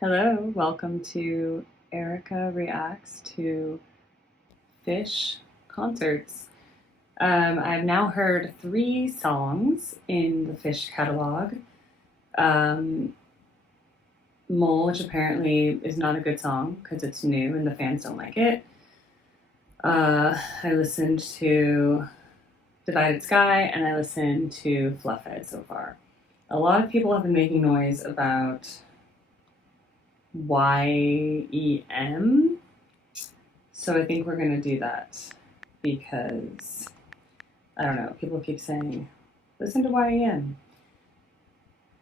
Hello, welcome to Erica Reacts to Phish concerts. I've now heard 3 songs in the Phish catalog. Mole, which apparently is not a good song because it's new and the fans don't like it. I listened to Divided Sky and I listened to Fluffhead so far. A lot of people have been making noise about YEM, so I think we're going to do that because, I don't know, people keep saying, listen to YEM.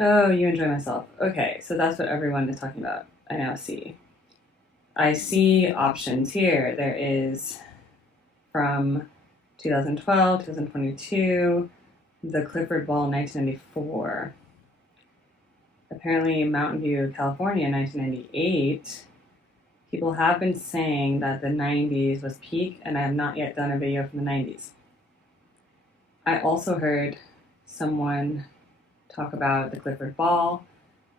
Oh, You Enjoy Myself. Okay, so that's what everyone is talking about. I now see. I see options here. There is from 2012, 2022, the Clifford Ball 1994. Apparently Mountain View, California, 1998. People have been saying that the 90s was peak, and I have not yet done a video from the 90s. I also heard someone talk about the Clifford Ball,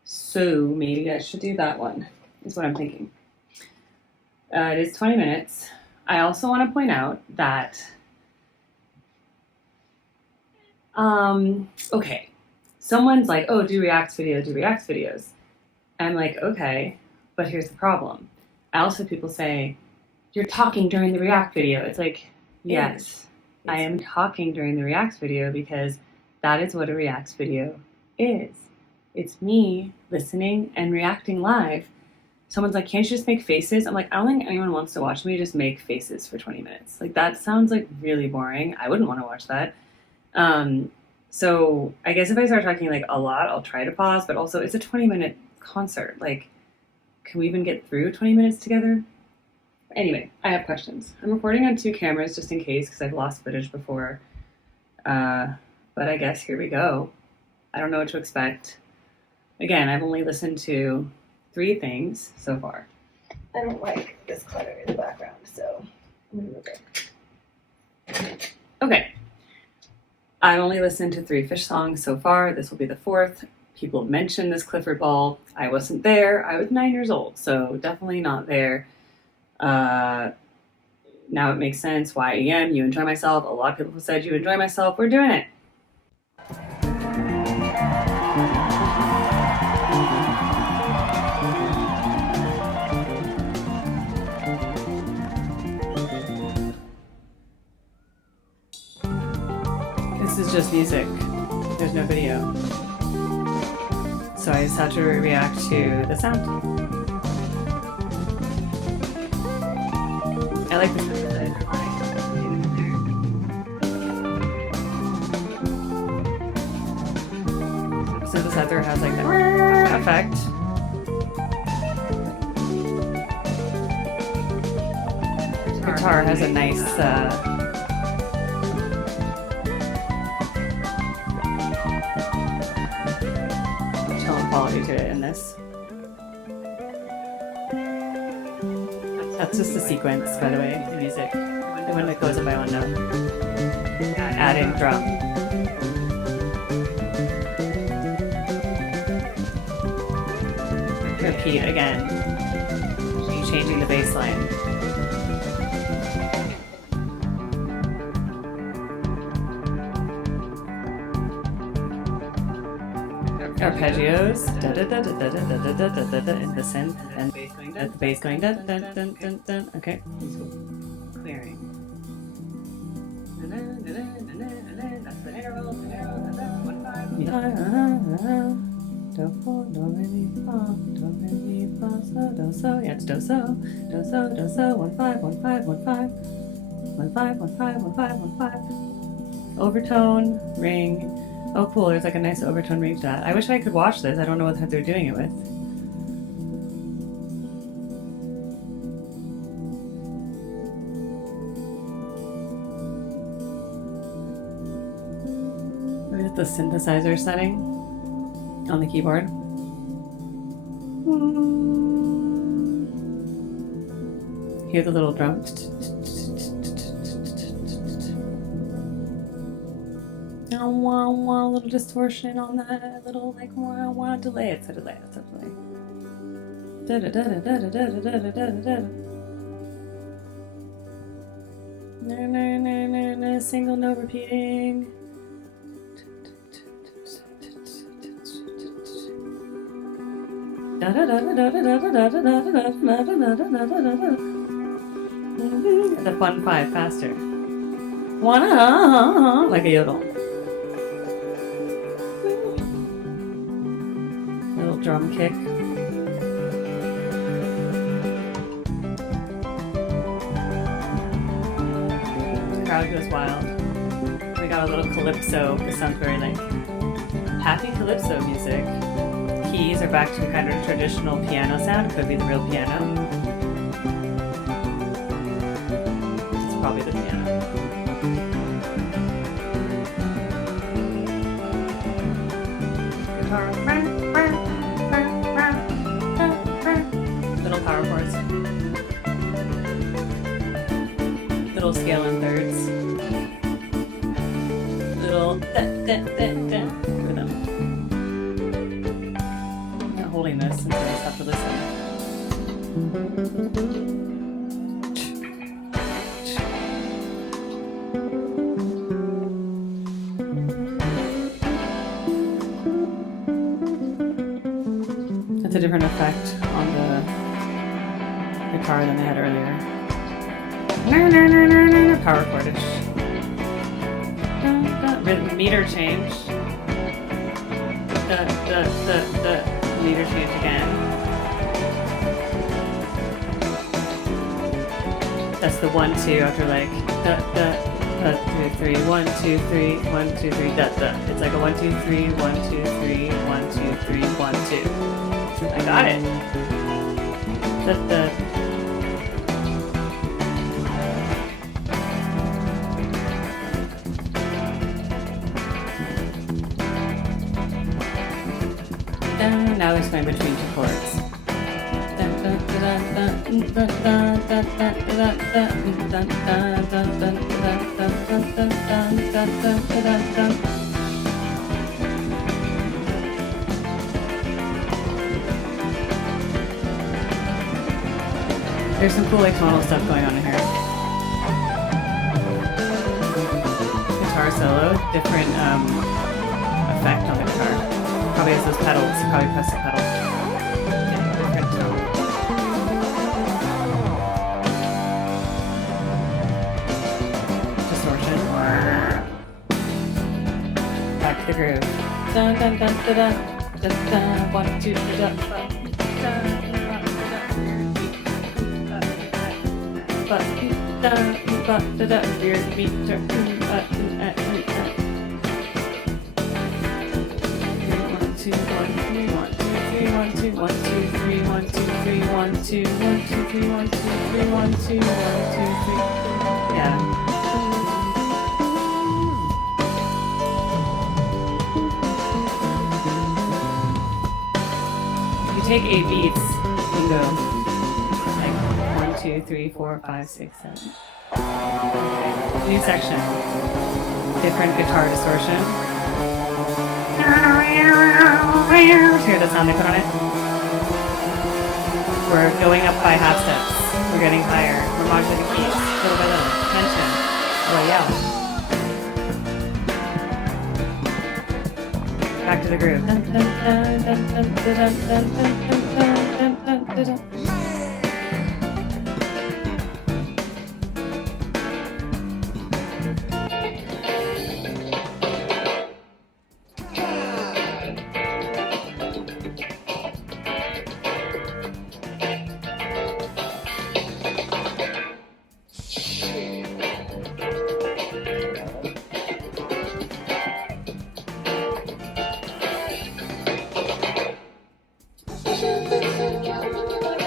so maybe I should do that one, is what I'm thinking. It is 20 minutes. I also want to point out that, okay, someone's like, oh, do reacts videos. I'm like, okay, but here's the problem. I also have people say, you're talking during the react video. It's like, yes, I am talking during the reacts video because that is what a reacts video is. It's me listening and reacting live. Someone's like, can't you just make faces? I'm like, I don't think anyone wants to watch me just make faces for 20 minutes. Like, that sounds like really boring. I wouldn't want to watch that. So I guess if I start talking like a lot, I'll try to pause, but also it's a 20-minute concert. Like, can we even get through 20 minutes together? Anyway, I have questions. I'm recording on 2 cameras just in case because I've lost footage before. But I guess here we go. I don't know what to expect. Again, I've only listened to 3 things so far. I don't like this clutter in the background, so I'm gonna move it. Okay. I've only listened to 3 Phish songs so far. This will be the 4th. People mentioned this Clifford Ball. I wasn't there. I was 9 years old, so definitely not there. Now it makes sense. YEM, You Enjoy Myself. A lot of people said You Enjoy Myself. We're doing it. This is just music. There's no video. So I just have to react to the sound. I like the synthesizer. Synthesizer has like that effect. Guitar has a nice tone quality to it in this. That's just the sequence, by the way, the music. And when it goes up by one note, add in drum. Repeat again. Changing the bass line. Arpeggios, da da da da da da da da da da in the synth, and the bass going dun dun dun dun dun. Okay, clearing. That's the interval. Do re mi fa so. Yeah, it's do so 1 5 1 5 1 5 1 5 1 5 1 5 1 5. Overtone, ring. Oh cool, there's like a nice overtone ring to that. I wish I could watch this. I don't know what they're doing it with. Look at the synthesizer setting on the keyboard. Hear the little drum. A little distortion on that, a little like delay. It's a delay. Single note repeating. The fun 5 faster. Wanna like a yodel. Little drum kick. The crowd goes wild. We got a little calypso. This sounds very like happy calypso music. Keys are back to kind of traditional piano sound. Could be the real piano. It's probably the piano. Guitar. Little power chords. Little scale in thirds. Little rhythm. I'm not holding this until I just have to listen. That's a different effect on the guitar than they had earlier. Power chordish. Meter change. The meter change again. That's the 1 2 after like 2 3 1 2 3 1 2 3 It's like a 1 2 3 1 2 3 1 2 3 1 2. I got it. Now they're playing between 2 chords. There's some cool like tonal stuff going on in here. Guitar solo, different effect on the guitar. Probably has those pedals. Probably press the pedal. Yeah, different tone. Distortion. Back to the groove. Dun dun dun dun dun dun dun. 1 2 3 dun dun. Weird meter. 1 2 3 1 2 3 1 2 1 2 3 1 2 3 1 2 1 2 3 1 2 3 1 2 1 2 3. Yeah. If you take 8 beats, you can go like 1 2 3 4 5 6 7. New section. Different guitar distortion. Hear the sound they put on it? We're going up by half steps. We're getting higher. We're modulating the keys little by little. Tension. Royale. Back to the groove.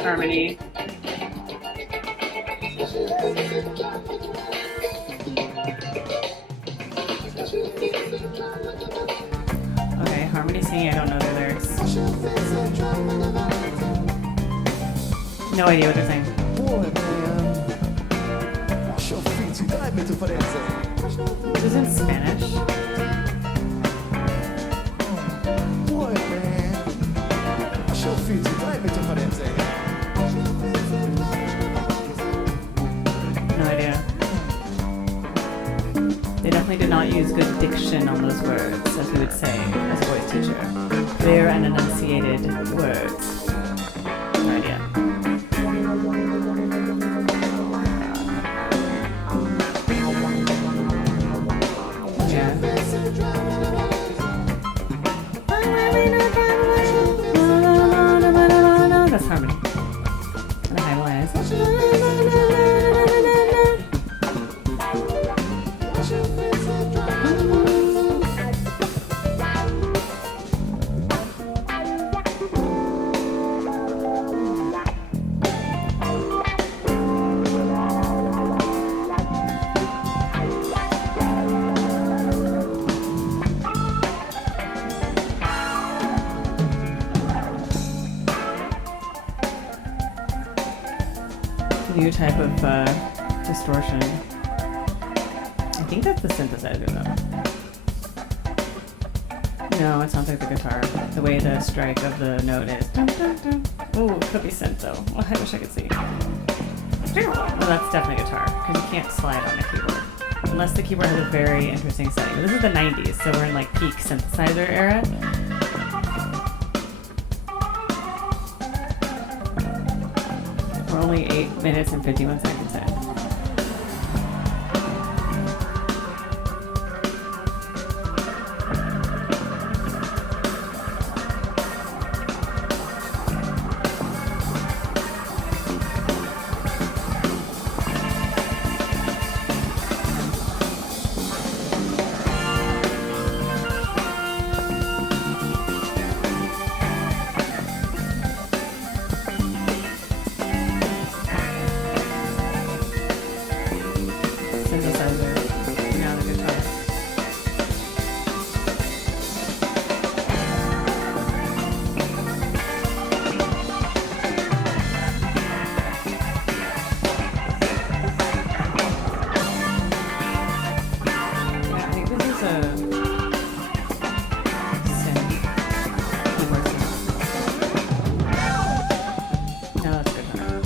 Harmony. Okay, harmony singing, I don't know the lyrics. No idea what they're saying. This is in Spanish. Boy, man, acho fit, dai, me to definitely did not use good diction on those words, as we would say as a voice teacher. Clear and enunciated words. No idea. Yeah. That's harmony. And the high lines. New type of distortion. I think that's the synthesizer though. No, it sounds like the guitar. The way the strike of the note is. Dun, dun, dun. Oh, it could be synth though. Oh, I wish I could see. Well, that's definitely guitar because you can't slide on a keyboard unless the keyboard has a very interesting setting. But this is the 90s, so we're in like peak synthesizer era. We're only 8 minutes and 51 seconds in. Synthesizer, now the guitar. Yeah, I think this is a synth. No, that's guitar.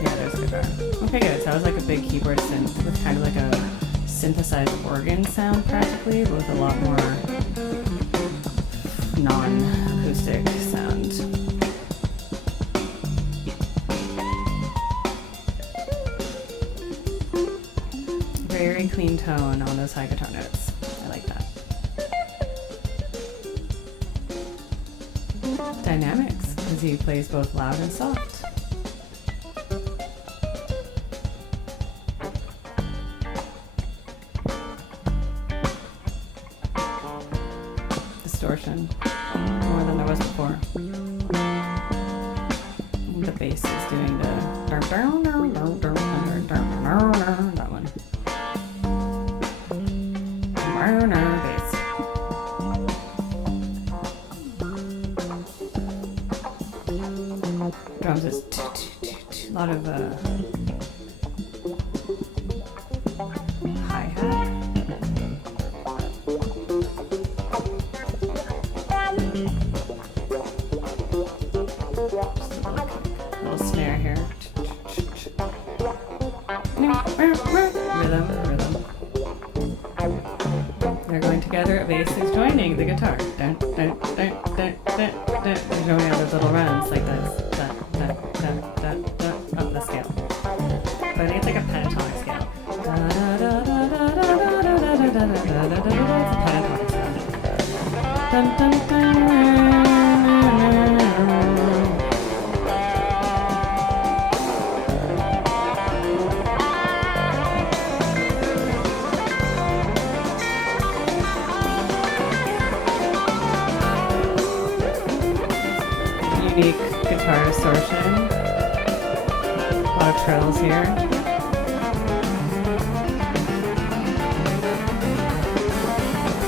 Yeah, there's guitar. Okay, good. So that was like a big keyboard synth with kind of like a synthesized organ sound practically, but with a lot more non-acoustic sound. Very clean tone on those high guitar notes. I like that. Dynamics, because he plays both loud and soft. Distortion, more than there was before. The bass is doing the that one. Bass. Drums is a lot of hi-hat. Little snare here. Rhythm. They're going together. Bass is joining the guitar. Dun, dun, dun, dun, dun, dun. They're joining those little runs like this. Dun, dun, dun, dun, dun, up the scale. But I think it's like a pentatonic scale. It's a pentatonic scale. Dun, dun, dun. Unique guitar distortion. A lot of trills here.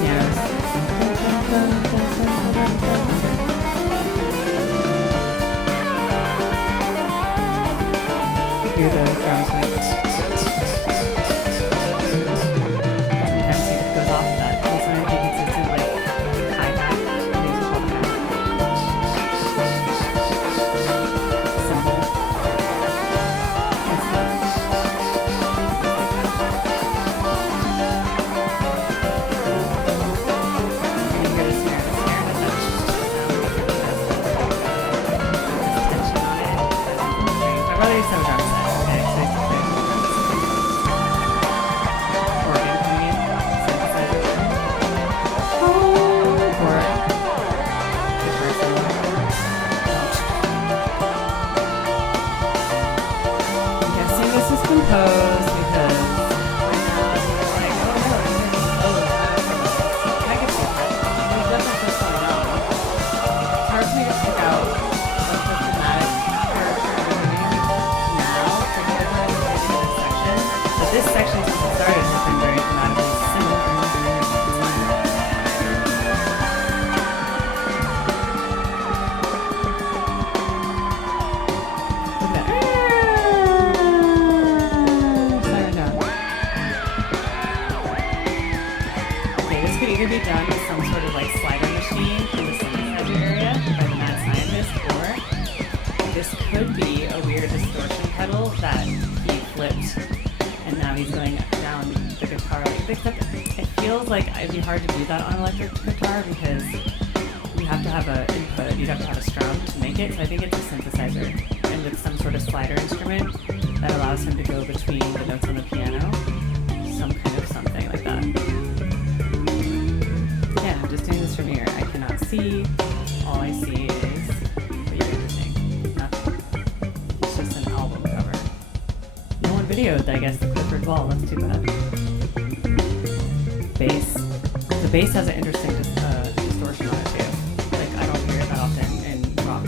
Yes. Hear the drums like sometimes it goes off that. Also, I think it's consistent like hi-hat. pose because right now I'm like, oh no, I can see that. There's definitely what's going on. It's hard for me to pick out what's the thematic character I'm doing now, particularly in this section. But this section, since it started, has been very thematically similar. Either be done with some sort of like slider machine in the synthesizer area by the mad scientist, or this could be a weird distortion pedal that he flipped and now he's going down the guitar. Except it feels like it'd be hard to do that on electric guitar because you have to have an input, you'd have to have a strum to make it. So I think it's a synthesizer and with some sort of slider instrument that allows him to go between the notes on the piano, some kind of something like that. I'm just doing this from here. I cannot see. All I see is what you guys are seeing. Nothing. It's just an album cover. No one videoed, I guess, the Clifford Ball. That's too bad. Bass. The bass has an interesting distortion on it too. Like I don't hear it that often in rock.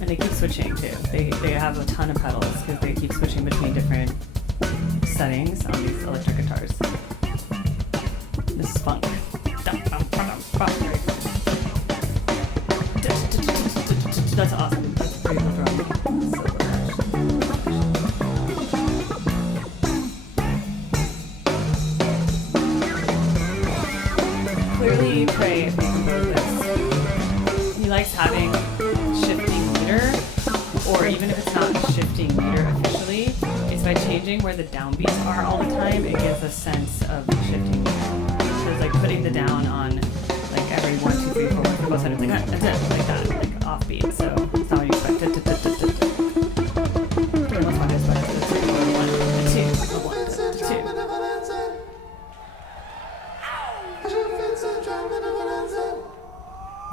And they keep switching too. They have a ton of pedals because they keep switching between different settings on these electric guitars. This is funk. That's awesome. That's pretty cool drum. Clearly, Trey, if we compose this, he likes having shifting meter, or even if it's not shifting meter officially, it's by changing where the downbeats are all the time, it gives a sense of shifting meter. So it's like putting the down on like every 1, 2, 3, 4, 1, 2, 3, 4, 5, 6, 7, like that, like that, like offbeat. So it's not what you expect. Unless one is back to the 3, 4, 1, and 2, 1, 2.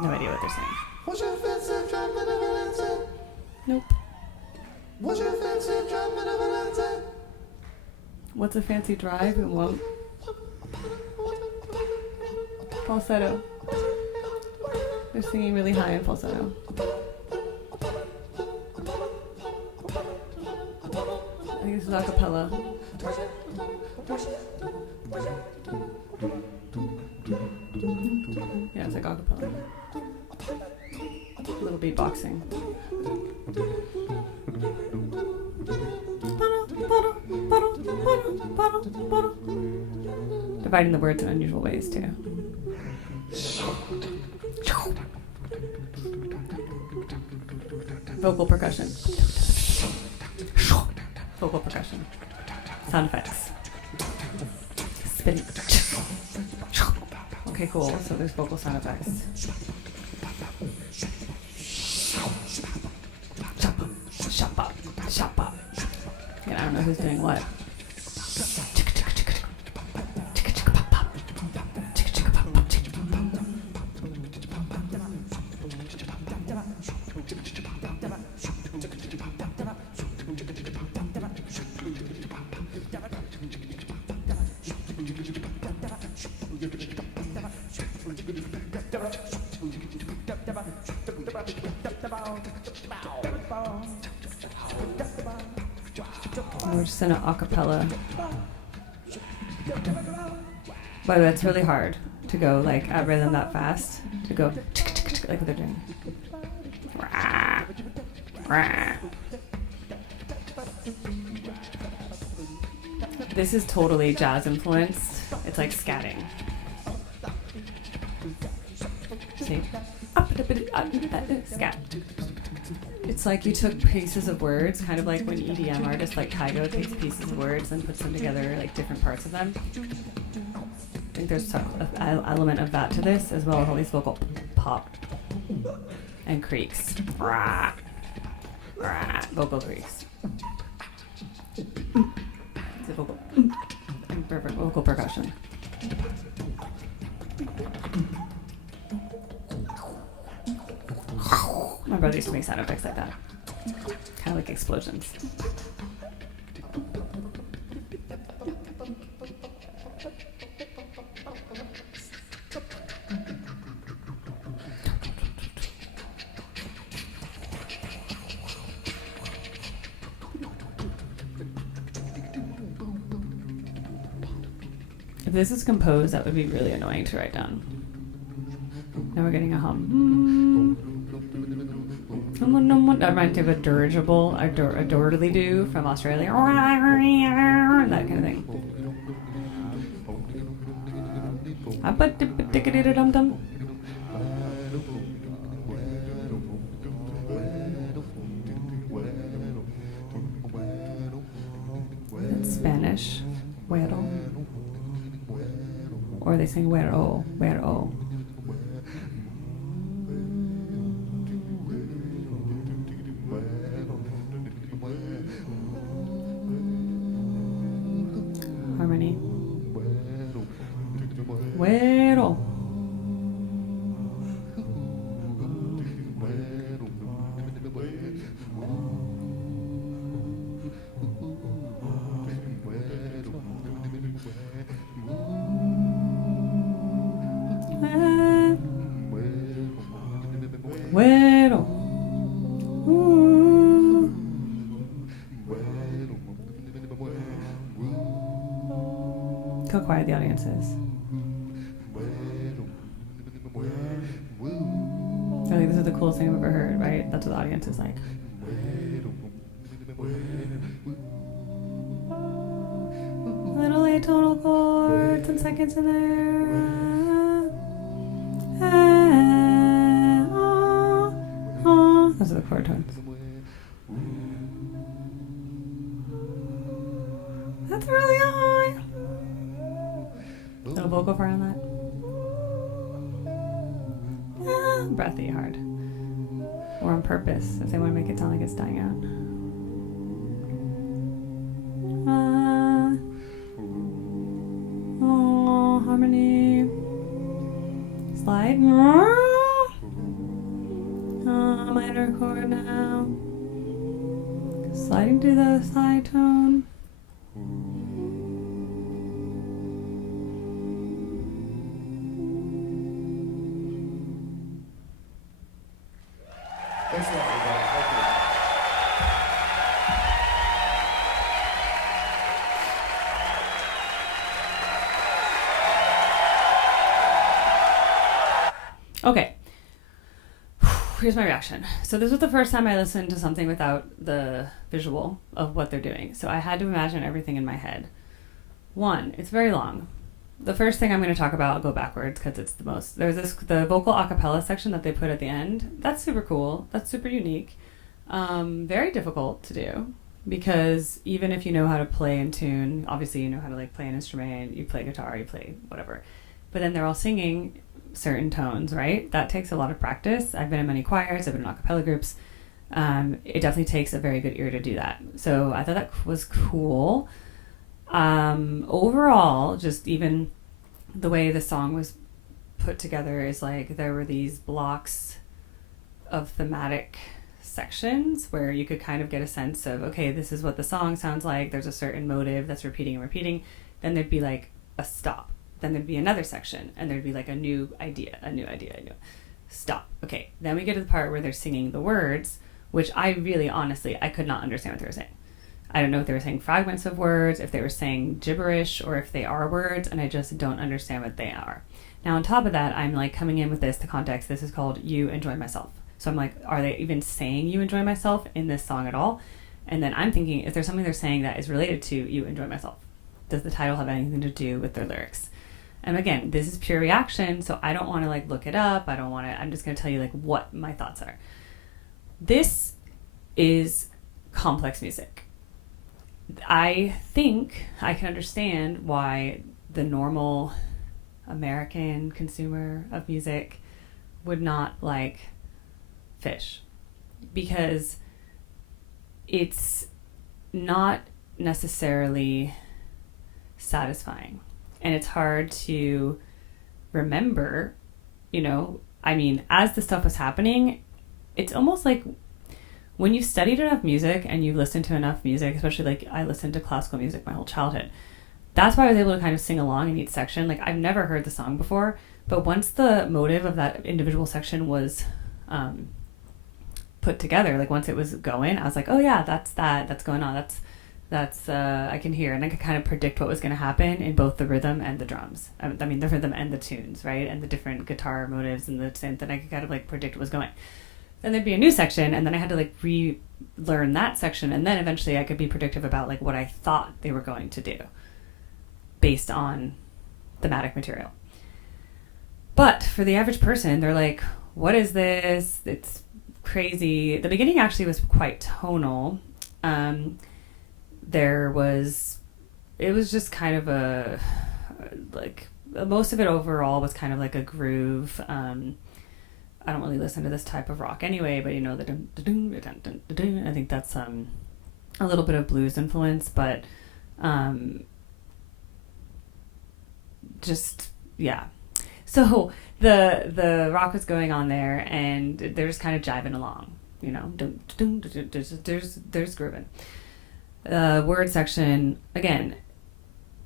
No idea what they're saying. Nope. What's a fancy drive and won't? Falsetto. They're singing really high in falsetto. I think this is a cappella. Yeah, it's like a cappella. A little beatboxing. Dividing the words in unusual ways too. Vocal percussion. Vocal percussion. Sound effects. Spin. Okay, cool. So there's vocal sound effects. Shop up. Yeah, I don't know who's doing what. We're just in an acapella. By the way, it's really hard to go like at rhythm that fast. To go like what they're doing. This is totally jazz influenced. It's like scatting. See? Scat. It's like you took pieces of words, kind of like when EDM artists like Kygo takes pieces of words and puts them together, like different parts of them. I think there's an element of that to this, as well as all these vocal pop and creaks. Vocal creaks. It's a vocal, perfect vocal percussion. My brother used to make sound effects like that. Kind of like explosions. If this is composed, that would be really annoying to write down. Now we're getting a hum. That reminds me of a dirigible, a doodly-doo from Australia. That kind of thing. Dum-dum. It's Spanish. Güero. Or they sing güero. Güero. Harmony. Güero. Güero. Look how quiet the audience is. I think this is the coolest thing I've ever heard, right? That's what the audience is like. Little atonal chords and seconds in there. Those are the chord tones. That's really high. Little vocal part on that. Breathy hard. Or on purpose, if they want to make it sound like it's dying out. Harmony. Slide. Minor chord now. Sliding to the side tone. Thanks a lot, everybody. Thank you. Okay. Here's my reaction. So this was the first time I listened to something without the visual of what they're doing. So I had to imagine everything in my head. One, it's very long. The first thing I'm going to talk about, I'll go backwards because it's the most. There's the vocal a cappella section that they put at the end. That's super cool. That's super unique. Very difficult to do because even if you know how to play in tune, obviously you know how to like play an instrument, you play guitar, you play whatever. But then they're all singing certain tones, right? That takes a lot of practice. I've been in many choirs, I've been in a cappella groups. It definitely takes a very good ear to do that. So I thought that was cool. Overall, just even the way the song was put together is like there were these blocks of thematic sections where you could kind of get a sense of, okay, this is what the song sounds like. There's a certain motive that's repeating and repeating. Then there'd be like a stop. Then there'd be another section and there'd be like a new idea. Stop. Okay. Then we get to the part where they're singing the words, which I really, honestly, I could not understand what they were saying. I don't know if they were saying fragments of words, if they were saying gibberish, or if they are words, and I just don't understand what they are. Now, on top of that, I'm like coming in with the context. This is called You Enjoy Myself. So I'm like, are they even saying You Enjoy Myself in this song at all? And then I'm thinking, is there something they're saying that is related to You Enjoy Myself? Does the title have anything to do with their lyrics? And again, this is pure reaction, so I don't want to like look it up. I'm just going to tell you like what my thoughts are. This is complex music. I think I can understand why the normal American consumer of music would not like Phish, because it's not necessarily satisfying and it's hard to remember, I mean, as the stuff was happening, it's almost like when you've studied enough music and you've listened to enough music, especially like I listened to classical music my whole childhood. That's why I was able to kind of sing along in each section. Like I've never heard the song before, but once the motive of that individual section was put together, like once it was going, I was like, oh yeah, that's going on. That's I can hear, and I could kind of predict what was going to happen in both the rhythm and the drums. I mean, the rhythm and the tunes, right, and the different guitar motives and the synth, and I could kind of like predict what was going. Then there'd be a new section, and then I had to like relearn that section, and then eventually I could be predictive about like what I thought they were going to do, based on thematic material. But for the average person, they're like, "What is this? It's crazy." The beginning actually was quite tonal. It was just kind of like most of it overall was kind of like a groove. I don't really listen to this type of rock anyway, but you know, I think that's a little bit of blues influence, but just, yeah. So the rock was going on there, and they're just kind of jiving along, you know, there's grooving. Word section, again,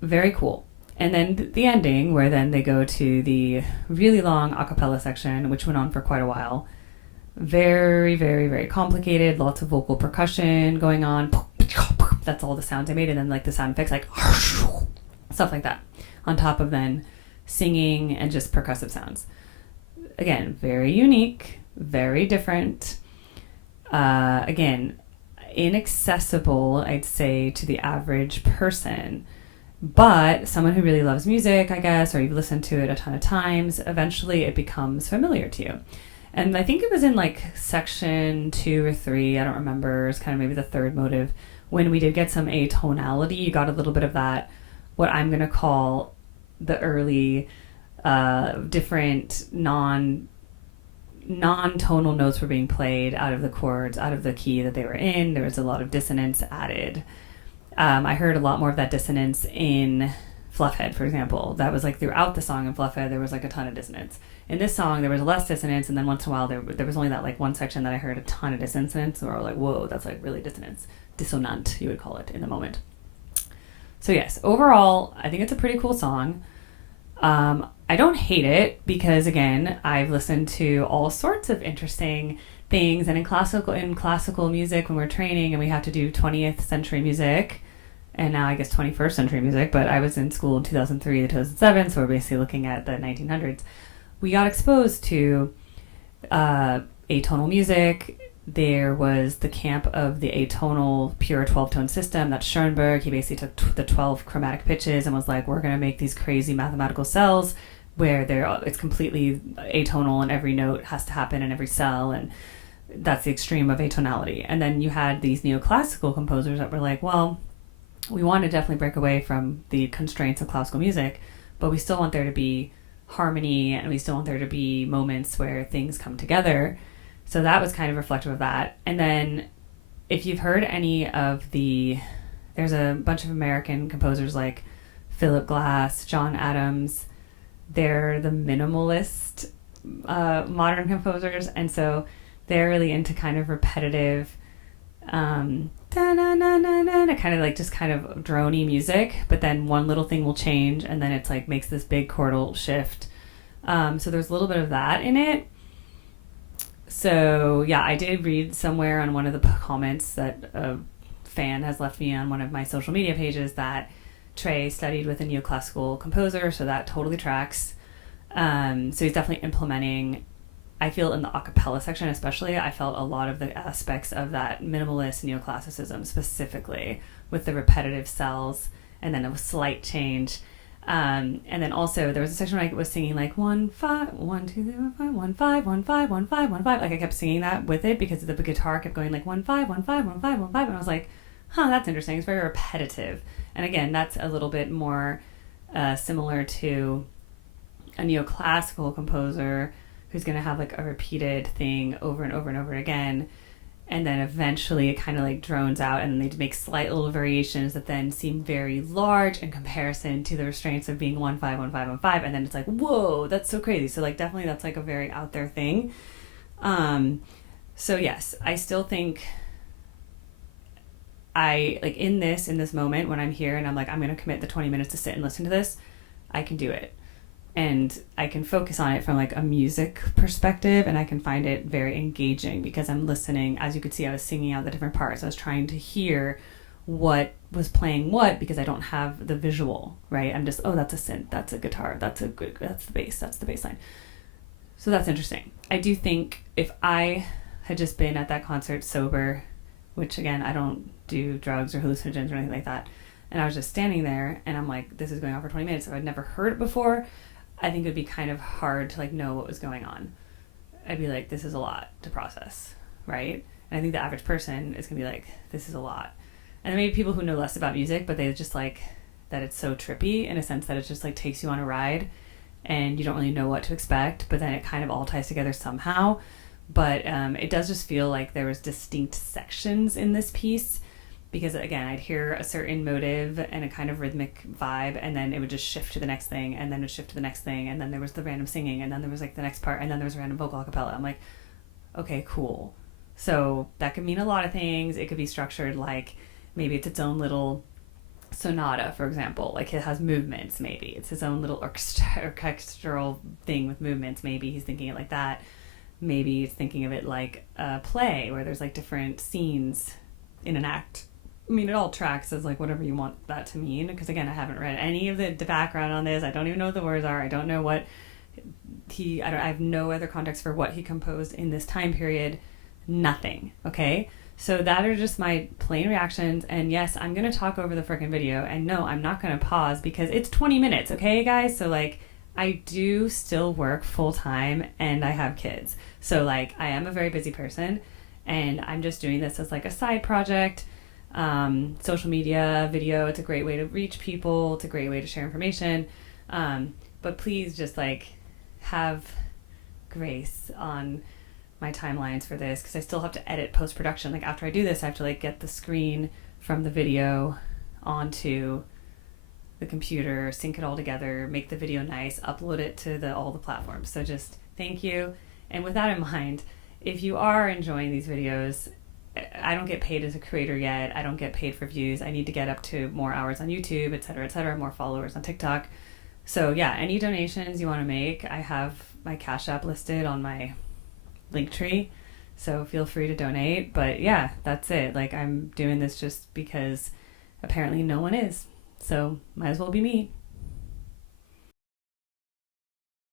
very cool. And then the ending, where then they go to the really long a cappella section, which went on for quite a while. Very, very, very complicated. Lots of vocal percussion going on. That's all the sounds I made. And then like the sound effects, like stuff like that. On top of then singing and just percussive sounds. Again, very unique, very different. Again, inaccessible, I'd say, to the average person. But someone who really loves music, I guess, or you've listened to it a ton of times, eventually it becomes familiar to you. And I think it was in like section 2 or 3, I don't remember, it's kind of maybe the third motive, when we did get some atonality. You got a little bit of that, what I'm going to call the early different non-tonal notes were being played out of the chords, out of the key that they were in. There was a lot of dissonance added. I heard a lot more of that dissonance in Fluffhead, for example. That was like throughout the song in Fluffhead, there was like a ton of dissonance. In this song, there was less dissonance, and then once in a while, there was only that like one section that I heard a ton of dissonance, or like, whoa, that's like really dissonant, you would call it in the moment. So yes, overall, I think it's a pretty cool song. I don't hate it because, again, I've listened to all sorts of interesting things, and in classical music, when we're training and we have to do 20th century music, and now I guess 21st century music, but I was in school in 2003 to 2007, so we're basically looking at the 1900s. We got exposed to atonal music. There was the camp of the atonal pure 12-tone system. That's Schoenberg. He basically took the 12 chromatic pitches and was like, we're going to make these crazy mathematical cells where it's completely atonal and every note has to happen in every cell, and that's the extreme of atonality. And then you had these neoclassical composers that were like, well, we want to definitely break away from the constraints of classical music, but we still want there to be harmony, and we still want there to be moments where things come together. So that was kind of reflective of that. And then if you've heard any of there's a bunch of American composers like Philip Glass, John Adams. They're the minimalist modern composers, and so they're really into kind of repetitive kind of like just kind of drony music, but then one little thing will change and then it's like makes this big chordal shift. So there's a little bit of that in it. So yeah, I did read somewhere on one of the comments that a fan has left me on one of my social media pages that Trey studied with a neoclassical composer, so that totally tracks. So he's definitely implementing, I feel in the a cappella section especially, I felt a lot of the aspects of that minimalist neoclassicism, specifically with the repetitive cells and then a slight change. And then also there was a section where I was singing like 1 5 1 2 3 1 5 1 5 1 5 1 5 1 5, like I kept singing that with it because the guitar kept going like 1 5 1 5 1 5 1 5, and I was like, that's interesting. It's very repetitive. And again, that's a little bit more similar to a neoclassical composer who's going to have like a repeated thing over and over and over again, and then eventually it kind of like drones out, and they make slight little variations that then seem very large in comparison to the restraints of being 1 5 1 5 1 5, and then it's like, whoa, that's so crazy. So like definitely that's like a very out there thing. So yes, I still think I like in this moment when I'm here and I'm like, I'm going to commit the 20 minutes to sit and listen to this, I can do it. And I can focus on it from like a music perspective, and I can find it very engaging because I'm listening. As you could see, I was singing out the different parts. I was trying to hear what was playing what because I don't have the visual, right? I'm just, oh, that's a synth, that's a guitar, that's the bass, that's the bass line. So that's interesting. I do think if I had just been at that concert sober, which again, I don't do drugs or hallucinogens or anything like that, and I was just standing there and I'm like, this is going on for 20 minutes. If I'd never heard it before, I think it would be kind of hard to like know what was going on. I'd be like, this is a lot to process, right? And I think the average person is going to be like, this is a lot. And then maybe people who know less about music, but they just like that it's so trippy in a sense that it just like takes you on a ride and you don't really know what to expect, but then it kind of all ties together somehow. But it does just feel like there was distinct sections in this piece because, again, I'd hear a certain motive and a kind of rhythmic vibe, and then it would just shift to the next thing, and then it would shift to the next thing, and then there was the random singing, and then there was like the next part, and then there was a random vocal a cappella. I'm like, okay, cool. So that could mean a lot of things. It could be structured like maybe it's its own little sonata, for example. Like it has movements, maybe. It's his own little orchestral thing with movements. Maybe he's thinking it like that. Maybe he's thinking of it like a play where there's like different scenes in an act. I mean, it all tracks as like whatever you want that to mean. Because again, I haven't read any of the background on this. I don't even know what the words are. I don't know what I have no other context for what he composed in this time period. Nothing. Okay. So that are just my plain reactions. And yes, I'm going to talk over the freaking video. And no, I'm not going to pause because it's 20 minutes. Okay, guys? So like, I do still work full time and I have kids. So like, I am a very busy person and I'm just doing this as like a side project. Social media, video, it's a great way to reach people. It's a great way to share information. But please just like have grace on my timelines for this because I still have to edit post-production. Like after I do this, I have to like get the screen from the video onto the computer, sync it all together, make the video nice, upload it to all the platforms. So just thank you. And with that in mind, if you are enjoying these videos, I don't get paid as a creator yet. I don't get paid for views. I need to get up to more hours on YouTube, et cetera, more followers on TikTok. So yeah, any donations you want to make, I have my Cash App listed on my Linktree. So feel free to donate. But yeah, that's it. Like I'm doing this just because apparently no one is. So might as well be me.